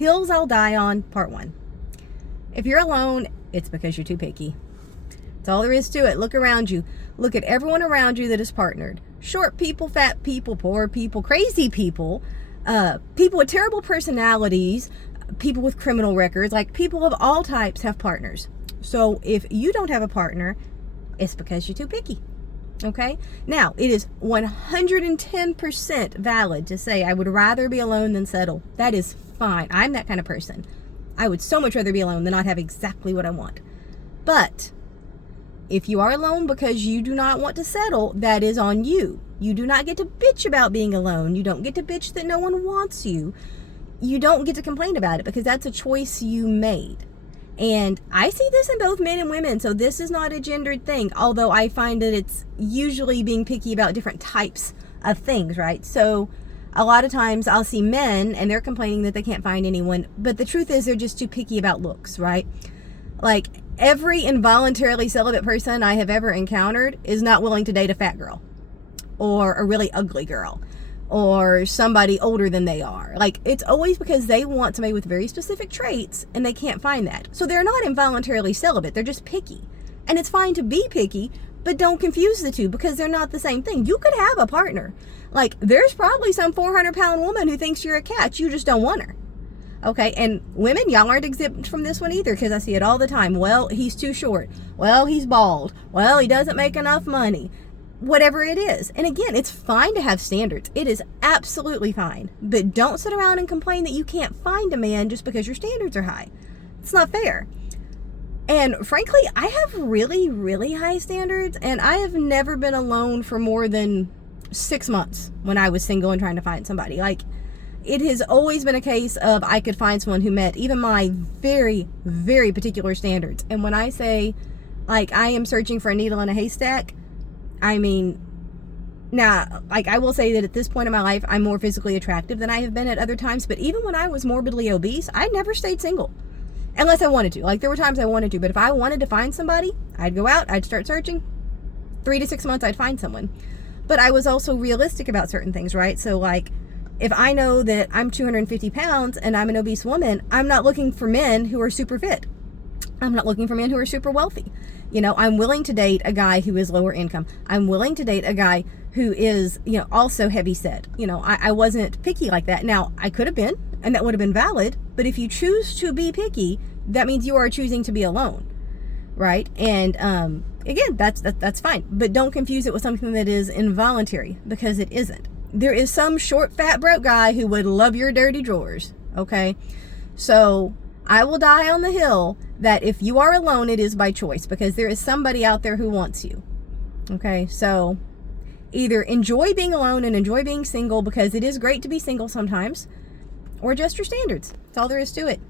Hills I'll Die On, part 1. If you're alone, it's because you're too picky. That's all there is to it. Look around you. Look at everyone around you that is partnered. Short people, fat people, poor people, crazy people, people with terrible personalities, people with criminal records, like people of all types have partners. So if you don't have a partner, it's because you're too picky. Okay? Now, it is 110% valid to say I would rather be alone than settle. That is fine. I'm that kind of person. I would so much rather be alone than not have exactly what I want. But if you are alone because you do not want to settle, that is on you. You do not get to bitch about being alone. You don't get to bitch that no one wants you. You don't get to complain about it because that's a choice you made. And I see this in both men and women, so this is not a gendered thing, although I find that it's usually being picky about different types of things, right? So a lot of times I'll see men and they're complaining that they can't find anyone, but the truth is they're just too picky about looks, right? Like every involuntarily celibate person I have ever encountered is not willing to date a fat girl or a really ugly girl or somebody older than they are. Like, it's always because they want somebody with very specific traits and they can't find that. So they're not involuntarily celibate, they're just picky. And it's fine to be picky, but don't confuse the two because they're not the same thing. You could have a partner. Like, there's probably some 400-pound woman who thinks you're a catch, you just don't want her. Okay, and women, y'all aren't exempt from this one either because I see it all the time. Well, he's too short. Well, he's bald. Well, he doesn't make enough money. Whatever it is. And again, it's fine to have standards. It is absolutely fine. But don't sit around and complain that you can't find a man just because your standards are high. It's not fair. And frankly, I have really, really high standards, and I have never been alone for more than 6 months when I was single and trying to find somebody. Like, it has always been a case of I could find someone who met even my very, very particular standards. And when I say, like, I am searching for a needle in a haystack, I mean, now, like, I will say that at this point in my life, I'm more physically attractive than I have been at other times. But even when I was morbidly obese, I never stayed single. Unless I wanted to. Like, there were times I wanted to. But if I wanted to find somebody, I'd go out, I'd start searching. 3 to 6 months, I'd find someone. But I was also realistic about certain things, right? So, like, if I know that I'm 250 pounds and I'm an obese woman, I'm not looking for men who are super fit. I'm not looking for men who are super wealthy. You know, I'm willing to date a guy who is lower income. I'm willing to date a guy who is, you know, also heavy set. You know, I wasn't picky like that. Now, I could have been, and that would have been valid. But if you choose to be picky, that means you are choosing to be alone, right? And again, that's fine. But don't confuse it with something that is involuntary, because it isn't. There is some short, fat, broke guy who would love your dirty drawers, okay? So I will die on the hill that if you are alone, it is by choice, because there is somebody out there who wants you. Okay, so either enjoy being alone and enjoy being single, because it is great to be single sometimes, or adjust your standards. That's all there is to it.